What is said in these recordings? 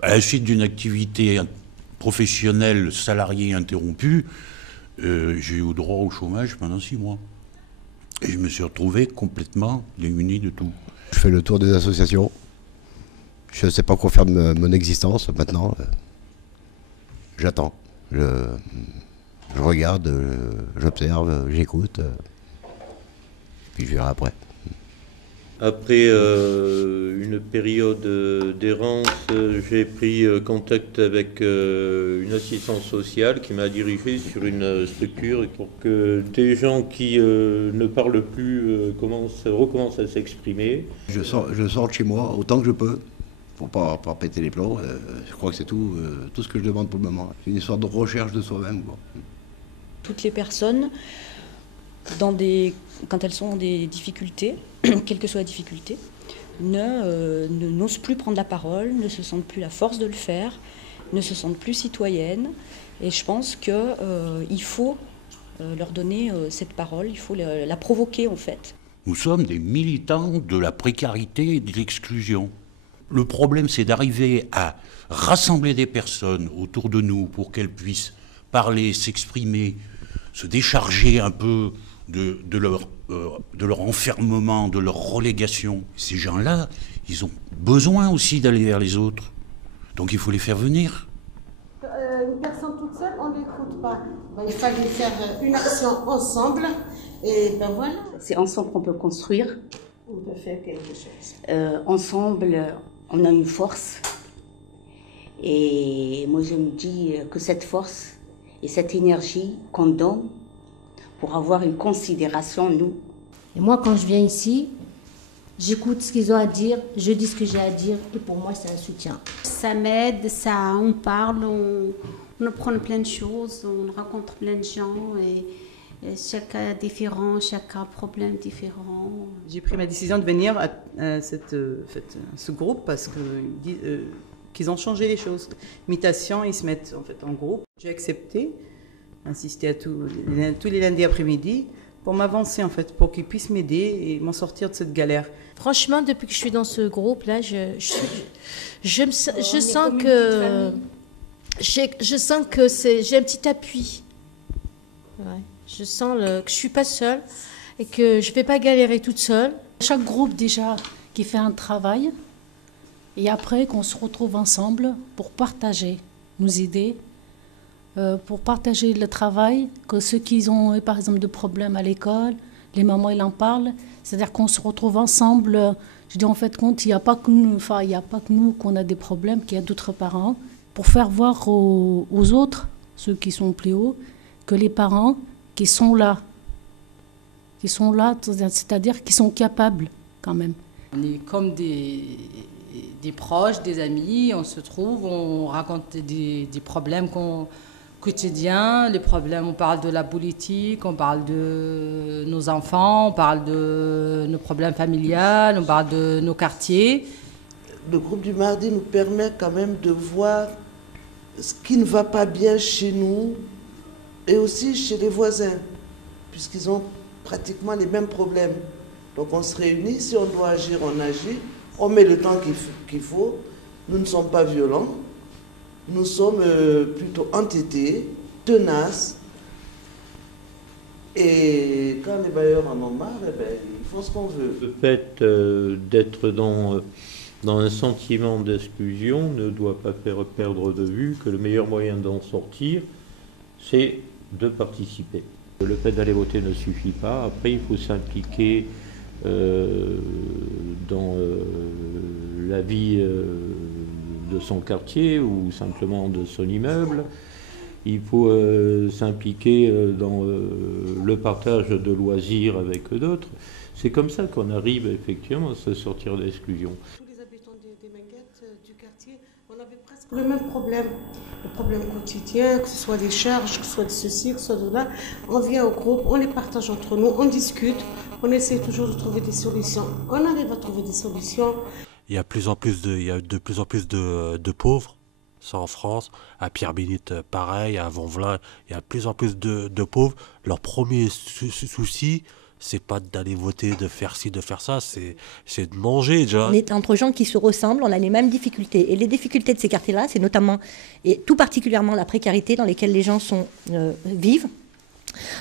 À la suite d'une activité professionnelle salariée interrompue, j'ai eu droit au chômage pendant 6 mois. Et je me suis retrouvé complètement démuni de tout. Je fais le tour des associations. Je ne sais pas quoi faire de mon existence maintenant. J'attends. Je regarde, j'observe, j'écoute. Puis je verrai après. Après une période d'errance, j'ai pris contact avec une assistance sociale qui m'a dirigé sur une structure pour que des gens qui ne parlent plus recommencent à s'exprimer. Je sors de chez moi autant que je peux pour pas péter les plombs. Je crois que c'est tout ce que je demande pour le moment. C'est une histoire de recherche de soi-même, quoi. Toutes les personnes, quand elles sont dans des difficultés, quelle que soit la difficulté, n'osent plus prendre la parole, ne se sentent plus la force de le faire, ne se sentent plus citoyennes. Et je pense qu'il faut leur donner cette parole, il faut la provoquer en fait. Nous sommes des militants de la précarité et de l'exclusion. Le problème, c'est d'arriver à rassembler des personnes autour de nous pour qu'elles puissent parler, s'exprimer, se décharger un peu de leur enfermement, de leur relégation. Ces gens-là, ils ont besoin aussi d'aller vers les autres. Donc il faut les faire venir. Une personne toute seule, on ne l'écoute pas. Il fallait faire une action ensemble. Et ben voilà. C'est ensemble qu'on peut construire. On peut faire quelque chose. Ensemble, on a une force. Et moi, je me dis que cette force et cette énergie qu'on donne pour avoir une considération, nous. Et moi, quand je viens ici, j'écoute ce qu'ils ont à dire, je dis ce que j'ai à dire, et pour moi, c'est un soutien. Ça m'aide, on parle, on apprend plein de choses, on rencontre plein de gens, et chaque cas différent, chaque cas problème différent. J'ai pris ma décision de venir à ce groupe parce qu'ils ont changé les choses. Mutation, ils se mettent en fait en groupe. J'ai accepté, insisté tous les lundis après-midi pour m'avancer en fait, pour qu'ils puissent m'aider et m'en sortir de cette galère. Franchement, depuis que je suis dans ce groupe-là, je sens que j'ai un petit appui. Ouais. Je sens que je suis pas seule et que je vais pas galérer toute seule. Chaque groupe déjà qui fait un travail et après qu'on se retrouve ensemble pour partager, nous aider, pour partager le travail, que ceux qui ont par exemple de problèmes à l'école, les mamans ils en parlent, c'est-à-dire qu'on se retrouve ensemble. Je dis en fait compte, il n'y a pas que nous qu'on a des problèmes, qu'il y a d'autres parents, pour faire voir aux autres, ceux qui sont plus hauts, que les parents qui sont là, c'est-à-dire qui sont capables quand même. On est comme des proches, des amis, on se trouve, on raconte des problèmes quotidiens, les problèmes, on parle de la politique, on parle de nos enfants, on parle de nos problèmes familiales, on parle de nos quartiers. Le groupe du mardi nous permet quand même de voir ce qui ne va pas bien chez nous, et aussi chez les voisins, puisqu'ils ont pratiquement les mêmes problèmes. Donc on se réunit, si on doit agir, on agit, on met le temps qu'il faut. Nous ne sommes pas violents, nous sommes plutôt entêtés, tenaces. Et quand les bailleurs en ont marre, ils font ce qu'on veut. Le fait d'être dans un sentiment d'exclusion ne doit pas faire perdre de vue que le meilleur moyen d'en sortir, c'est de participer. Le fait d'aller voter ne suffit pas. Après, il faut s'impliquer dans la vie de son quartier ou simplement de son immeuble. Il faut s'impliquer dans le partage de loisirs avec d'autres. C'est comme ça qu'on arrive effectivement à se sortir de l'exclusion. Tous les habitants des Minguettes, du quartier, on avait presque le même problème. Le problème quotidien, que ce soit des charges, que ce soit de ceci, que ce soit de là. On vient au groupe, on les partage entre nous, on discute, on essaie toujours de trouver des solutions. On arrive à trouver des solutions. Il y a de plus en plus de pauvres, ça en France. À Pierre-Bénite, pareil, à Vonvelin, il y a de plus en plus de pauvres. Leur premier souci, c'est pas d'aller voter, de faire ci, de faire ça, c'est de manger déjà. On est entre gens qui se ressemblent, on a les mêmes difficultés. Et les difficultés de ces quartiers-là, c'est notamment, et tout particulièrement la précarité dans laquelle les gens vivent.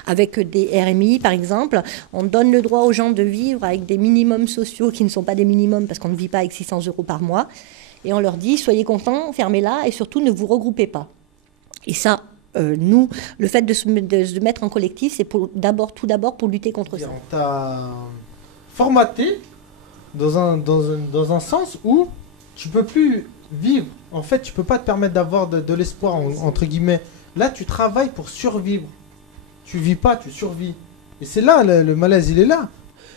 Avec des RMI, par exemple, on donne le droit aux gens de vivre avec des minimums sociaux qui ne sont pas des minimums parce qu'on ne vit pas avec 600 € par mois. Et on leur dit, soyez contents, fermez-la et surtout ne vous regroupez pas. Et ça, nous, le fait de se mettre en collectif, c'est tout d'abord pour lutter contre ça. On t'a formaté dans un sens où tu peux plus vivre. En fait, tu peux pas te permettre d'avoir de l'espoir, entre guillemets. Là, tu travailles pour survivre. Tu vis pas, tu survis. Et c'est là, le malaise, il est là.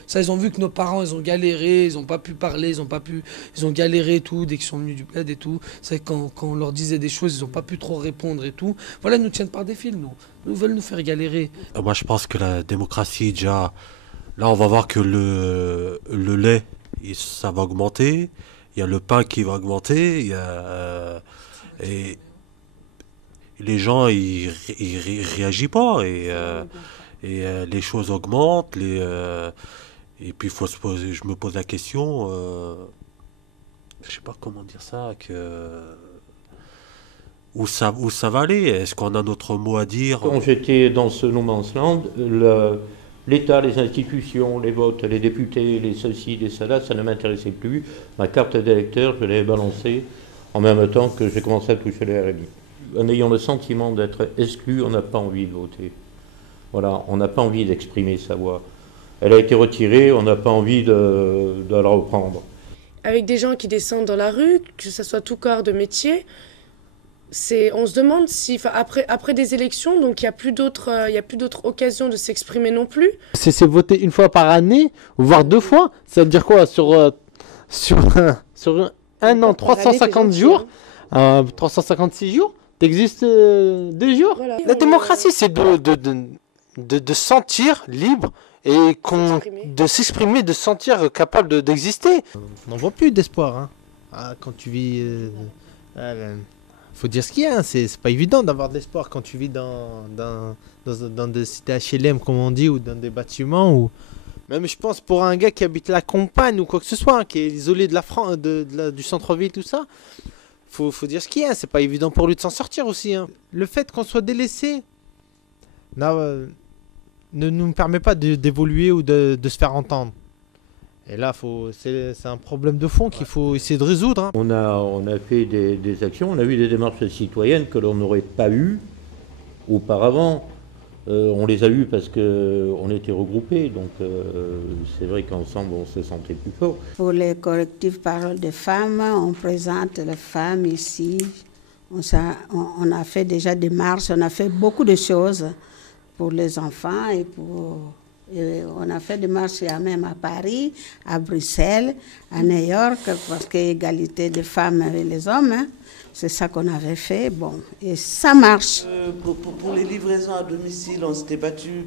Ça, ils ont vu que nos parents, ils ont galéré, ils n'ont pas pu parler, ils ont galéré et tout, dès qu'ils sont venus du bled et tout. C'est vrai que quand on leur disait des choses, ils n'ont pas pu trop répondre et tout. Voilà, ils nous tiennent par des fils, nous. Ils veulent nous faire galérer. Moi, je pense que la démocratie, déjà, là, on va voir que le lait, ça va augmenter. Il y a le pain qui va augmenter. Il y a, et les gens, ils réagissent pas. Et les choses augmentent. Et puis, je me pose la question, je sais pas comment dire ça, où ça va aller? Est-ce qu'on a notre mot à dire? Quand j'étais dans ce no man's land, l'État, les institutions, les votes, les députés, les ceci, les cela, ça ne m'intéressait plus. Ma carte d'électeur, je l'avais balancée en même temps que j'ai commencé à toucher le RMI. En ayant le sentiment d'être exclu, on n'a pas envie de voter. Voilà, on n'a pas envie d'exprimer sa voix. Elle a été retirée, on n'a pas envie de la reprendre. Avec des gens qui descendent dans la rue, que ce soit tout corps de métier, on se demande si, après des élections, donc il n'y a plus d'autres occasions de s'exprimer non plus. C'est voter une fois par année, voire 2 fois. Ça veut dire quoi sur un an, 350 jours, 356 jours, t'existes 2 jours. Voilà. La démocratie, c'est de sentir libre et de s'exprimer, de se sentir capable d'exister. On n'en voit plus d'espoir. Hein. Quand tu vis... faut dire ce qu'il y a, c'est pas évident d'avoir de l'espoir quand tu vis dans des cités HLM, comme on dit, ou dans des bâtiments. Ou... Même, je pense, pour un gars qui habite la campagne ou quoi que ce soit, qui est isolé de la France, du centre-ville, tout ça, faut dire ce qu'il y a. C'est pas évident pour lui de s'en sortir aussi. Hein. Le fait qu'on soit délaissé ne nous permet pas d'évoluer ou de se faire entendre. Et là, c'est un problème de fond qu'il faut essayer de résoudre. Hein. On a fait des actions, on a eu des démarches citoyennes que l'on n'aurait pas eues auparavant. On les a eues parce qu'on était regroupés, donc c'est vrai qu'ensemble on se sentait plus fort. Pour les collectifs Paroles de femmes, on présente les femmes ici. On a fait déjà des marches, on a fait beaucoup de choses pour les enfants et on a fait des marches même à Paris, à Bruxelles, à New York, parce qu'il y a égalité des femmes avec les hommes. Hein. C'est ça qu'on avait fait. Bon, et ça marche. Pour les livraisons à domicile, on s'était battu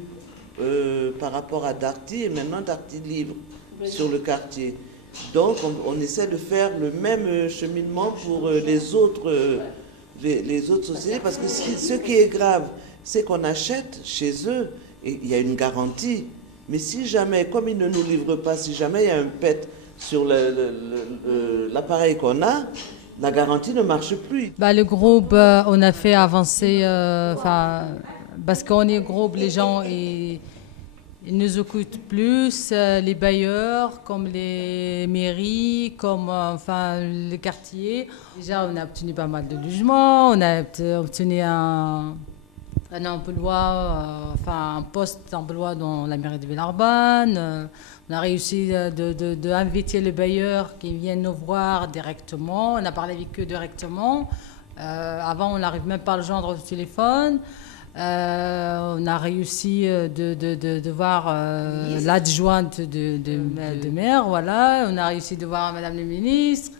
par rapport à Darty, et maintenant Darty livre sur le quartier. Donc on essaie de faire le même cheminement pour les autres sociétés, parce que ce qui est grave, c'est qu'on achète chez eux, et il y a une garantie. Mais si jamais, comme ils ne nous livrent pas, si jamais il y a un PET sur l'appareil qu'on a, la garantie ne marche plus. Le groupe, on a fait avancer, parce qu'on est groupe, les gens, ils nous écoutent plus, les bailleurs, comme les mairies, comme les quartiers. Déjà, on a obtenu pas mal de logements, on a obtenu un emploi, un poste d'emploi dans la mairie de Villeurbanne. On a réussi d'inviter les bailleurs qui viennent nous voir directement. On a parlé avec eux directement. Avant, on n'arrive même pas à le joindre au téléphone. On a réussi de voir l'adjointe de maire. Voilà. On a réussi de voir Madame le ministre.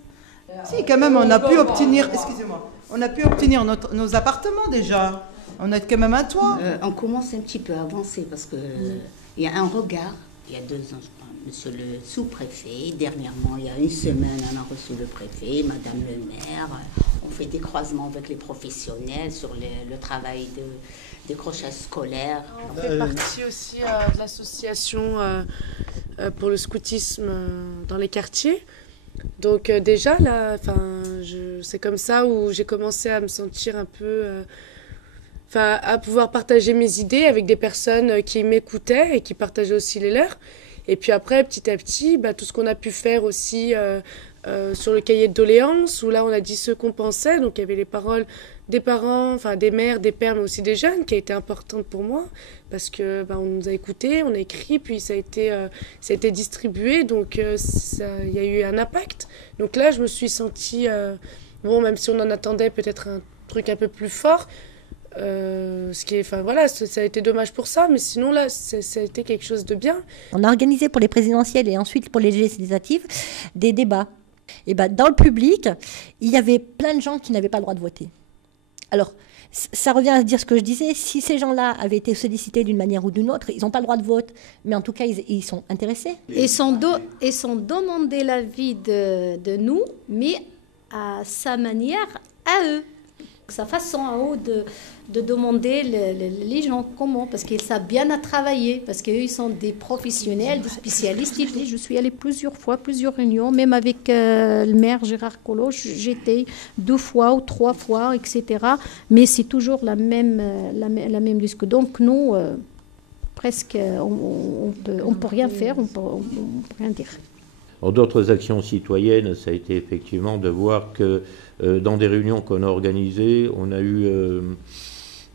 Si, quand même, on a pu obtenir... Excusez-moi. On a pu obtenir nos appartements déjà. On a quand même un toit. On commence un petit peu à avancer parce qu'il y a un regard. Il y a 2 ans, je crois, monsieur le sous-préfet. Dernièrement, il y a 1 semaine, on a reçu le préfet, madame le maire. On fait des croisements avec les professionnels sur le travail de décrochage scolaire. On fait partie aussi de l'association pour le scoutisme dans les quartiers. Donc déjà, là, c'est comme ça où j'ai commencé à me sentir un peu... à pouvoir partager mes idées avec des personnes qui m'écoutaient et qui partageaient aussi les leurs. Et puis après, petit à petit, tout ce qu'on a pu faire aussi sur le cahier de doléances, où là, on a dit ce qu'on pensait. Donc, il y avait les paroles des parents, des mères, des pères, mais aussi des jeunes, qui a été importante pour moi, parce que on nous a écoutés, on a écrit, puis ça a été distribué, donc il y a eu un impact. Donc là, je me suis sentie, même si on en attendait peut-être un truc un peu plus fort, ce qui est, ça a été dommage pour ça, mais sinon là, ça a été quelque chose de bien. On a organisé pour les présidentielles et ensuite pour les législatives des débats. Et dans le public, il y avait plein de gens qui n'avaient pas le droit de voter. Alors, ça revient à dire ce que je disais, si ces gens-là avaient été sollicités d'une manière ou d'une autre, ils n'ont pas le droit de vote, mais en tout cas, ils sont intéressés. Ils sont demandé l'avis de nous, mais à sa manière, à eux. Sa façon à eux de demander les gens comment, parce qu'ils savent bien à travailler, parce qu'eux, ils sont des professionnels, des spécialistes. Je suis allée plusieurs réunions, même avec le maire Gérard Collot, j'étais 2 fois ou 3 fois, etc. Mais c'est toujours la même disque. Donc nous, presque, on peut rien faire, on peut rien dire. D'autres actions citoyennes, ça a été effectivement de voir que dans des réunions qu'on a organisées, on a eu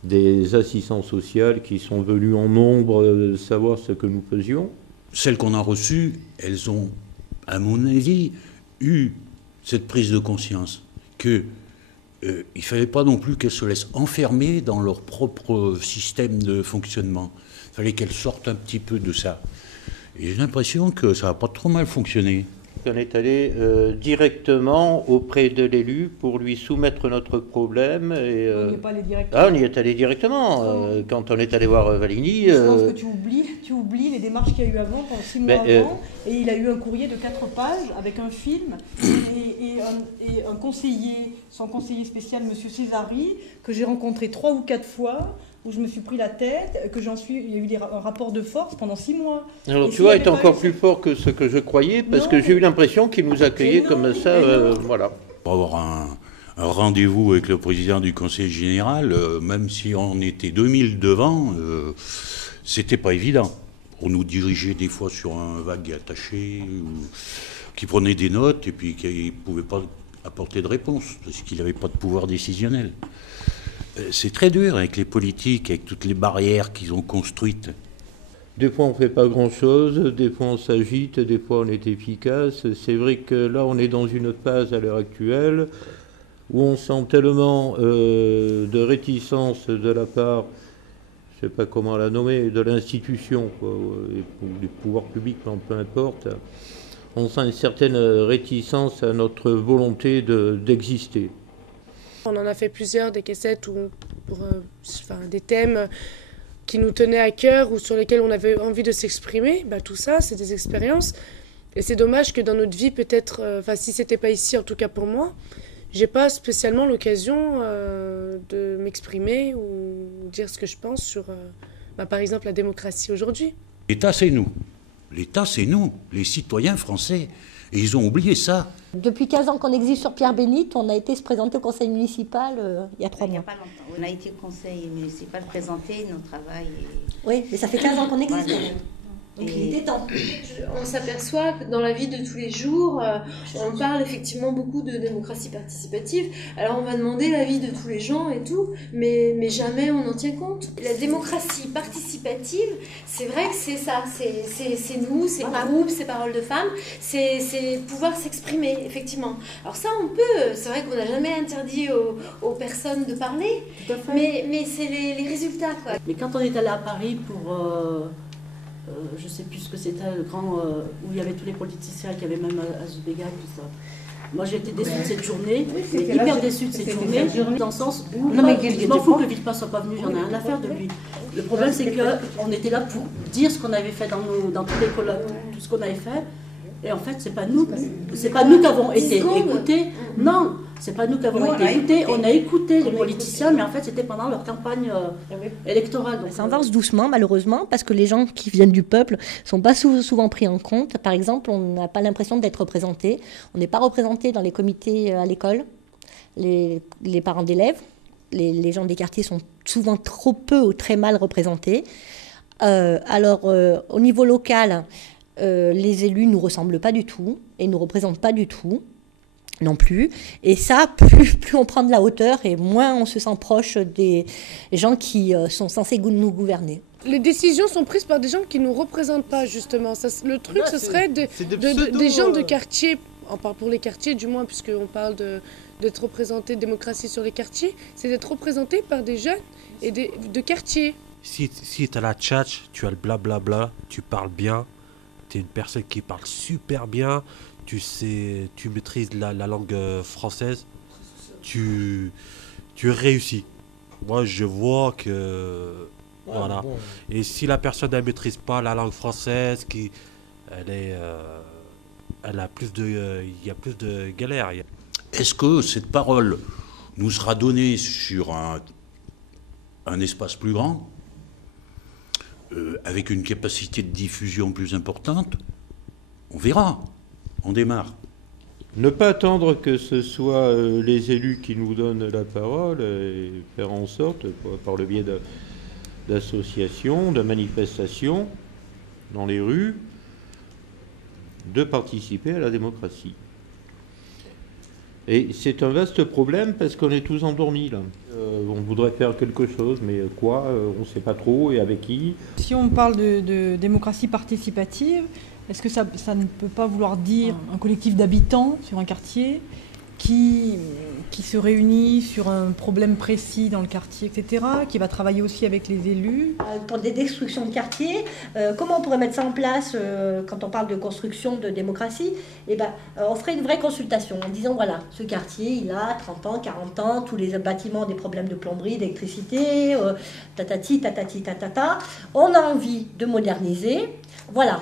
des assistants sociaux qui sont venus en nombre savoir ce que nous faisions. Celles qu'on a reçues, elles ont, à mon avis, eu cette prise de conscience qu'il ne fallait pas non plus qu'elles se laissent enfermer dans leur propre système de fonctionnement. Il fallait qu'elles sortent un petit peu de ça. Et j'ai l'impression que ça n'a pas trop mal fonctionné. On est allé directement auprès de l'élu pour lui soumettre notre problème. Et, on n'y est pas allé directement. On y est allé directement. Quand on est allé voir Valigny... Je pense que tu oublies les démarches qu'il y a eu avant, pendant 6 mois avant. Et il a eu un courrier de 4 pages avec un film et un conseiller, son conseiller spécial, M. Césari, que j'ai rencontré 3 ou 4 fois, où je me suis pris la tête, il y a eu un rapport de force pendant 6 mois. Alors tu vois, il est encore plus fort que ce que je croyais, parce que j'ai eu l'impression qu'il nous accueillait comme ça, voilà. Pour avoir un rendez-vous avec le président du Conseil général, même si on était 2000 devant, c'était pas évident. On nous dirigeait des fois sur un wagon attaché, qui prenait des notes et puis qui ne pouvait pas apporter de réponse, parce qu'il n'avait pas de pouvoir décisionnel. C'est très dur avec les politiques, avec toutes les barrières qu'ils ont construites. Des fois on ne fait pas grand-chose, des fois on s'agite, des fois on est efficace. C'est vrai que là on est dans une phase à l'heure actuelle où on sent tellement de réticence de la part, je ne sais pas comment la nommer, de l'institution, des pouvoirs publics, peu importe. On sent une certaine réticence à notre volonté d'exister. On en a fait plusieurs, des cassettes pour des thèmes qui nous tenaient à cœur ou sur lesquels on avait envie de s'exprimer. Tout ça, c'est des expériences. Et c'est dommage que dans notre vie, peut-être, si c'était pas ici, en tout cas pour moi, j'ai pas spécialement l'occasion de m'exprimer ou dire ce que je pense sur, par exemple, la démocratie aujourd'hui. L'État, c'est nous. L'État, c'est nous, les citoyens français. Et ils ont oublié ça. Depuis 15 ans qu'on existe sur Pierre-Bénite, on a été se présenter au conseil municipal il y a 3 mois. Il n'y a pas longtemps. On a été au conseil municipal présenter nos travaux. Oui, mais ça fait 15 ans qu'on existe. Voilà. Donc il était temps. On s'aperçoit que dans la vie de tous les jours, on parle effectivement beaucoup de démocratie participative. Alors on va demander l'avis de tous les gens et tout, mais jamais on n'en tient compte. La démocratie participative, c'est vrai que c'est ça, c'est nous, c'est groupe, c'est paroles de femmes, c'est pouvoir s'exprimer, effectivement. Alors ça on peut, c'est vrai qu'on n'a jamais interdit aux personnes de parler, mais c'est les résultats, quoi. Mais quand on est allé à Paris pour... je ne sais plus ce que c'était, le grand, où il y avait tous les politiciens, qui avaient même Azubega, tout ça. Moi, j'ai été déçue de cette journée, hyper déçue de cette journée, dans le sens où je m'en fous que Villepin ne soit pas venu, j'en ai rien à faire de lui. Le problème, c'est qu'on était là pour dire ce qu'on avait fait dans tous les colloques, tout ce qu'on avait fait, Et en fait, c'est pas nous qui avons été écoutés. Non, c'est pas nous qui avons été écoutés. On a écouté les politiciens, mais en fait, c'était pendant leur campagne électorale. Ça avance doucement, malheureusement, parce que les gens qui viennent du peuple sont pas souvent pris en compte. Par exemple, on n'a pas l'impression d'être représenté. On n'est pas représenté dans les comités à l'école. Les parents d'élèves, les gens des quartiers sont souvent trop peu ou très mal représentés. Au niveau local, les élus ne nous ressemblent pas du tout et ne nous représentent pas du tout non plus. Et ça, plus on prend de la hauteur et moins on se sent proche des gens qui sont censés nous gouverner. Les décisions sont prises par des gens qui ne nous représentent pas, justement. Le truc, ce serait des gens de quartier, pour les quartiers du moins, puisqu'on parle d'être représenté, de démocratie sur les quartiers, c'est d'être représenté par des jeunes et de quartier. Si tu as la tchatch, tu as le blablabla, tu parles bien, tu es une personne qui parle super bien, tu maîtrises la langue française, tu réussis. Moi, je vois que... voilà. Bon. Et si la personne ne maîtrise pas la langue française, il y a plus de galères. Est-ce que cette parole nous sera donnée sur un espace plus grand, avec une capacité de diffusion plus importante? On verra. On démarre. Ne pas attendre que ce soit les élus qui nous donnent la parole et faire en sorte, par le biais d'associations, de manifestations dans les rues, de participer à la démocratie. Et c'est un vaste problème parce qu'on est tous endormis là. On voudrait faire quelque chose, mais quoi, on ne sait pas trop et avec qui. Si on parle de démocratie participative, est-ce que ça ne peut pas vouloir dire un collectif d'habitants sur un quartier qui se réunit sur un problème précis dans le quartier, etc., qui va travailler aussi avec les élus? Pour des destructions de quartier, comment on pourrait mettre ça en place quand on parle de construction de démocratie? On ferait une vraie consultation en disant, voilà, ce quartier, il a 30 ans, 40 ans, tous les bâtiments ont des problèmes de plomberie, d'électricité, tatati, tatata. On a envie de moderniser, voilà.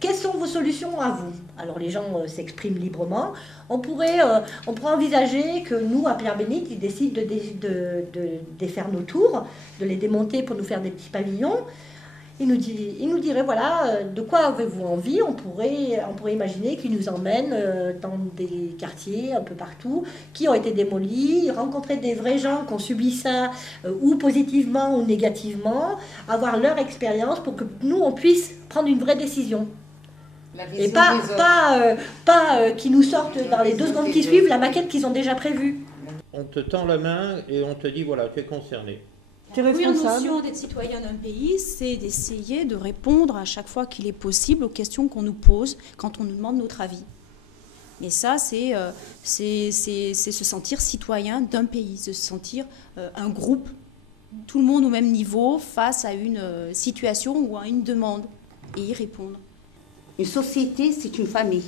Quelles sont vos solutions à vous? Alors les gens s'expriment librement. On pourrait envisager que nous, à Pierre-Bénite, ils décident de défaire nos tours, de les démonter pour nous faire des petits pavillons. Ils nous diraient, voilà, de quoi avez-vous envie? On pourrait imaginer qu'ils nous emmènent dans des quartiers un peu partout qui ont été démolis, rencontrer des vrais gens qui ont subi ça, ou positivement ou négativement, avoir leur expérience pour que nous, on puisse prendre une vraie décision. Et pas qu'ils nous sortent dans les 2 secondes qui suivent la maquette qu'ils ont déjà prévue. On te tend la main et on te dit, voilà, tu es concerné. La première notion d'être citoyen d'un pays, c'est d'essayer de répondre à chaque fois qu'il est possible aux questions qu'on nous pose quand on nous demande notre avis. Et ça, c'est se sentir citoyen d'un pays, se sentir un groupe, tout le monde au même niveau face à une situation ou à une demande, et y répondre. Une société, c'est une famille,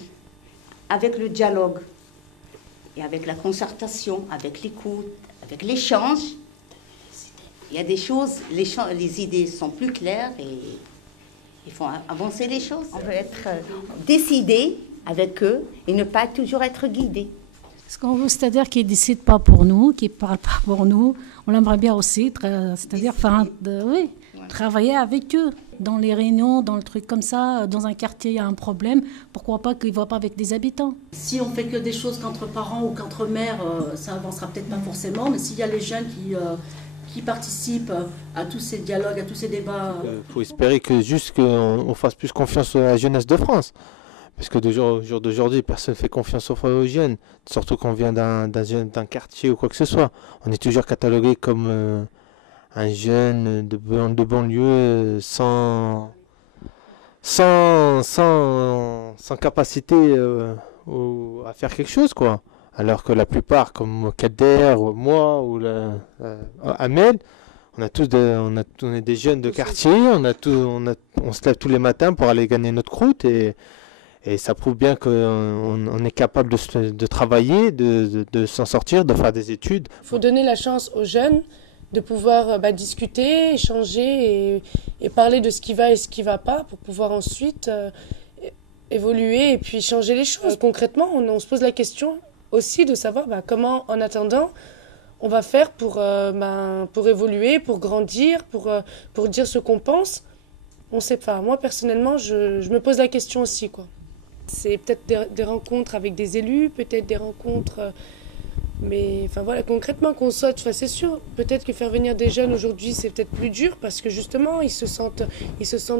avec le dialogue, et avec la concertation, avec l'écoute, avec l'échange. Il y a des choses, les idées sont plus claires et il faut avancer les choses. On veut être décidé avec eux et ne pas toujours être guidé. Ce qu'on veut, c'est-à-dire qu'ils ne décident pas pour nous, qu'ils ne parlent pas pour nous. On aimerait bien aussi, c'est-à-dire travailler avec eux. Dans les réunions, dans le truc comme ça, dans un quartier, il y a un problème. Pourquoi pas qu'ils ne voient pas avec des habitants? Si on fait que des choses qu'entre parents ou qu'entre mères, ça avancera peut-être pas forcément. Mais s'il y a les jeunes qui participent à tous ces dialogues, à tous ces débats... Il faut espérer qu'on fasse plus confiance à la jeunesse de France. Parce que jour d'aujourd'hui, personne ne fait confiance aux jeunes. Surtout qu'on vient d'un quartier ou quoi que ce soit. On est toujours catalogué comme... un jeune de banlieue sans capacité à faire quelque chose, quoi. Alors que la plupart, comme Kader, ou moi, ou Ahmed, on est des jeunes de quartier, on se lève tous les matins pour aller gagner notre croûte et ça prouve bien qu'on est capable de travailler, de s'en sortir, de faire des études. Il faut donner la chance aux jeunes de pouvoir discuter, échanger et parler de ce qui va et ce qui ne va pas pour pouvoir ensuite évoluer et puis changer les choses. Concrètement, on se pose la question aussi de savoir comment, en attendant, on va faire pour évoluer, pour grandir, pour dire ce qu'on pense. On sait pas. Moi, personnellement, je me pose la question aussi, quoi. C'est peut-être des rencontres avec des élus, peut-être des rencontres... mais enfin voilà, concrètement qu'on soit, c'est sûr, peut-être que faire venir des jeunes aujourd'hui c'est peut-être plus dur parce que justement ils se sentent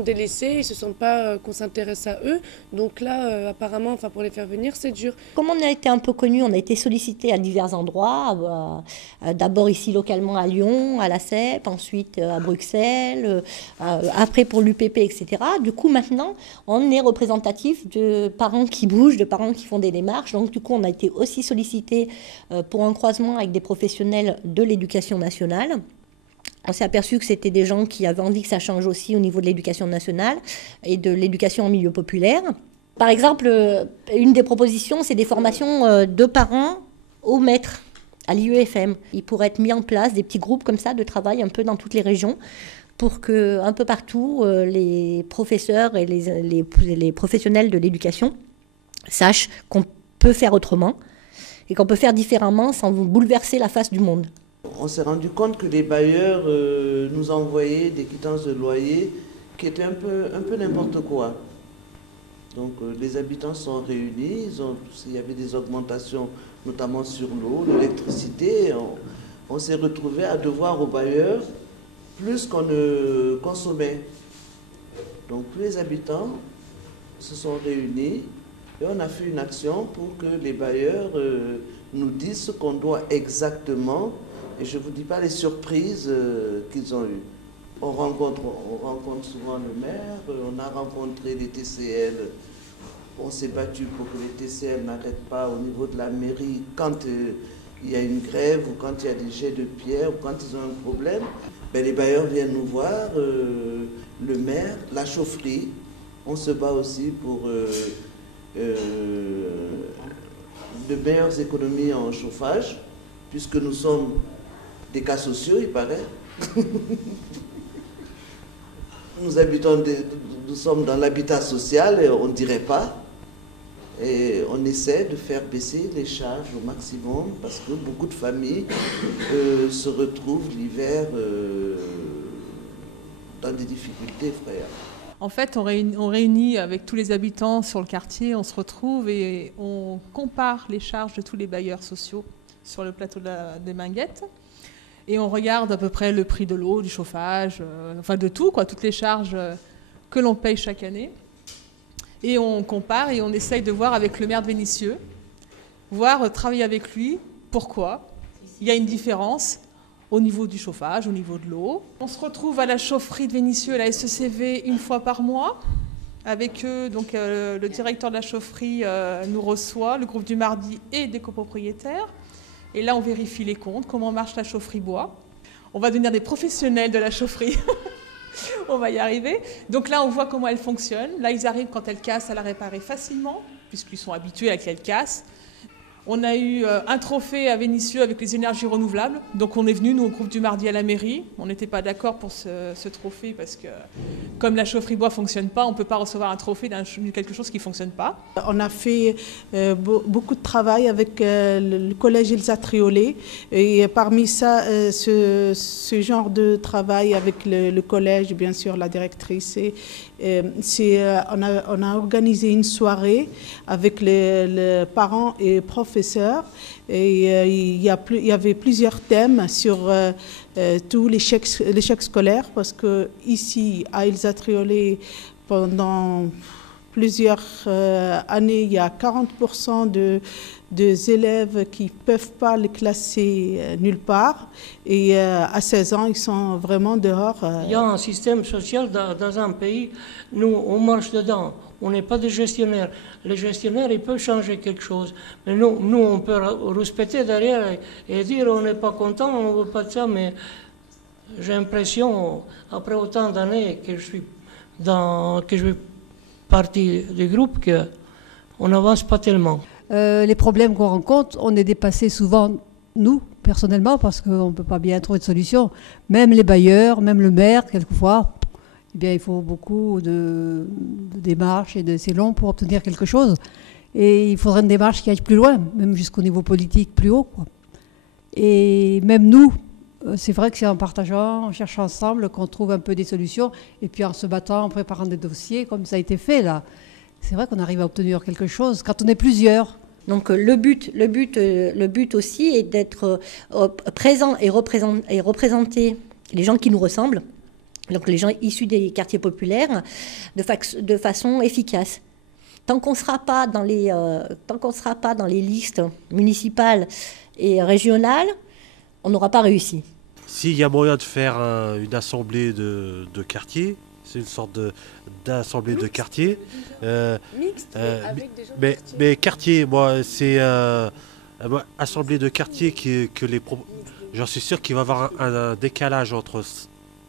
délaissés, ils se sentent pas qu'on s'intéresse à eux. Donc là apparemment, pour les faire venir c'est dur. Comme on a été un peu connus, on a été sollicité à divers endroits, d'abord ici localement à Lyon, à la CEP, ensuite à Bruxelles, après pour l'UPP, etc. Du coup maintenant on est représentatif de parents qui bougent, de parents qui font des démarches. Donc du coup on a été aussi sollicité pour un croisement avec des professionnels de l'éducation nationale. On s'est aperçu que c'était des gens qui avaient envie que ça change aussi au niveau de l'éducation nationale et de l'éducation en milieu populaire. Par exemple, une des propositions, c'est des formations de parents aux maîtres à l'IEFM. Il pourrait être mis en place des petits groupes comme ça de travail un peu dans toutes les régions pour que un peu partout les professeurs et les professionnels de l'éducation sachent qu'on peut faire autrement et qu'on peut faire différemment sans bouleverser la face du monde. On s'est rendu compte que les bailleurs nous envoyaient des quittances de loyer qui étaient un peu n'importe quoi. Donc les habitants sont réunis, il y avait des augmentations notamment sur l'eau, l'électricité. On s'est retrouvé à devoir aux bailleurs plus qu'on ne consommait. Donc tous les habitants se sont réunis. Et on a fait une action pour que les bailleurs nous disent ce qu'on doit exactement. Et je ne vous dis pas les surprises qu'ils ont eues. On rencontre souvent le maire, on a rencontré les TCL. On s'est battu pour que les TCL n'arrêtent pas au niveau de la mairie quand il y a une grève ou quand il y a des jets de pierre ou quand ils ont un problème. Les bailleurs viennent nous voir, le maire, la chaufferie. On se bat aussi pour... de meilleures économies en chauffage, puisque nous sommes des cas sociaux, il paraît. Nous sommes dans l'habitat social et on ne dirait pas. Et on essaie de faire baisser les charges au maximum parce que beaucoup de familles se retrouvent l'hiver dans des difficultés effrayantes. En fait, on réunit avec tous les habitants sur le quartier, on se retrouve et on compare les charges de tous les bailleurs sociaux sur le plateau des Minguettes. Et on regarde à peu près le prix de l'eau, du chauffage, de tout, toutes les charges que l'on paye chaque année. Et on compare et on essaye de voir avec le maire de Vénissieux, travailler avec lui, pourquoi il y a une différence au niveau du chauffage, au niveau de l'eau. On se retrouve à la chaufferie de Vénissieux, à la SECV, une fois par mois. Avec eux, donc le directeur de la chaufferie nous reçoit, le groupe du mardi et des copropriétaires. Et là, on vérifie les comptes, comment marche la chaufferie bois. On va devenir des professionnels de la chaufferie. On va y arriver. Donc là, on voit comment elle fonctionne. Là, ils arrivent, quand elle casse, à la réparer facilement, puisqu'ils sont habitués à qu'elle casse. On a eu un trophée à Vénissieux avec les énergies renouvelables. Donc on est venu, nous, au groupe du mardi à la mairie. On n'était pas d'accord pour ce trophée parce que comme la chaufferie bois ne fonctionne pas, on ne peut pas recevoir un trophée de quelque chose qui ne fonctionne pas. On a fait beaucoup de travail avec le collège Elsa Triolet. Et parmi ça, ce genre de travail avec le collège, bien sûr, la directrice, on a organisé une soirée avec les parents et professeurs et il y avait plusieurs thèmes sur tous les chèques scolaires parce que ici à Elsa Triolet pendant plusieurs années il y a 40% des élèves qui ne peuvent pas les classer nulle part et à 16 ans ils sont vraiment dehors. Il y a un système social dans un pays, nous on marche dedans. On n'est pas des gestionnaires. Les gestionnaires, ils peuvent changer quelque chose. Mais nous on peut respecter derrière et dire on n'est pas content, on ne veut pas de ça. Mais j'ai l'impression, après autant d'années que je suis partie du groupe, qu'on n'avance pas tellement. Les problèmes qu'on rencontre, on est dépassé souvent, nous, personnellement, parce qu'on ne peut pas bien trouver de solution. Même les bailleurs, même le maire, quelquefois, eh bien, il faut beaucoup de démarches et c'est long pour obtenir quelque chose. Et il faudrait une démarche qui aille plus loin, même jusqu'au niveau politique plus haut, quoi. Et même nous, c'est vrai que c'est en partageant, en cherchant ensemble qu'on trouve un peu des solutions. Et puis en se battant, en préparant des dossiers, comme ça a été fait là. C'est vrai qu'on arrive à obtenir quelque chose quand on est plusieurs. Donc le but aussi est d'être présent et représenter les gens qui nous ressemblent, donc les gens issus des quartiers populaires, de façon efficace. Tant qu'on ne sera pas dans les listes municipales et régionales, on n'aura pas réussi. S'il y a moyen de faire une assemblée de quartier, c'est une sorte d'assemblée de quartier. Mixte, avec des gens de quartier. Mais quartier, moi, c'est assemblée de quartier que les... J'en suis sûr qu'il va y avoir un décalage entre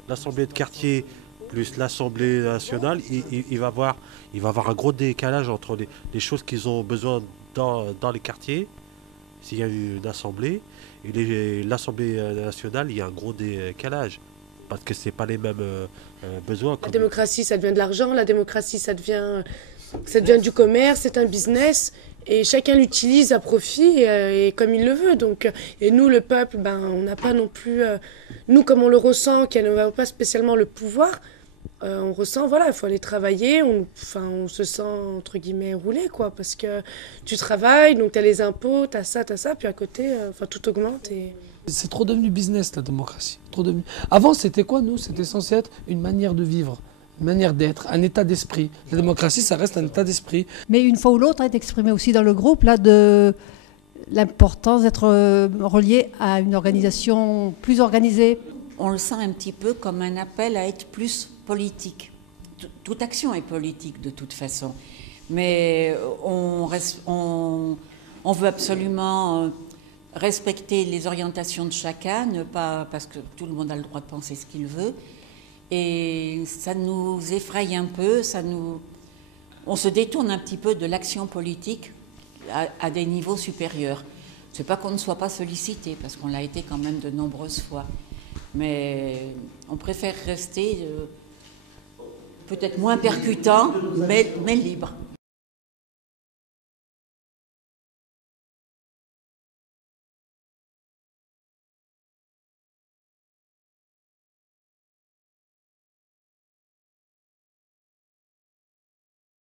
l'assemblée de quartier plus l'Assemblée nationale. Il va y avoir un gros décalage entre les choses qu'ils ont besoin dans les quartiers, s'il y a eu une assemblée, et l'Assemblée nationale, il y a un gros décalage. Parce que ce n'est pas les mêmes besoins. La démocratie, ça devient de l'argent. La démocratie, ça devient du commerce, c'est un business. Et chacun l'utilise à profit et comme il le veut. Donc, et nous, le peuple, on n'a pas non plus... nous, comme on le ressent, qu'elle n'a pas spécialement le pouvoir, on ressent, voilà, il faut aller travailler. On se sent, entre guillemets, roulé, quoi. Parce que tu travailles, donc tu as les impôts, tu as ça, puis à côté, tout augmente. C'est trop devenu business, la démocratie. Trop devenu... Avant, c'était quoi, nous? C'était censé être une manière de vivre, une manière d'être, un état d'esprit. La démocratie, ça reste un état d'esprit. Mais une fois ou l'autre, est exprimé aussi dans le groupe là, de l'importance d'être relié à une organisation plus organisée. On le sent un petit peu comme un appel à être plus politique. Toute action est politique de toute façon. Mais on veut absolument... respecter les orientations de chacun, ne pas, parce que tout le monde a le droit de penser ce qu'il veut. Et ça nous effraie un peu, on se détourne un petit peu de l'action politique à des niveaux supérieurs. C'est pas qu'on ne soit pas sollicité, parce qu'on l'a été quand même de nombreuses fois. Mais on préfère rester peut-être moins percutant, mais libre.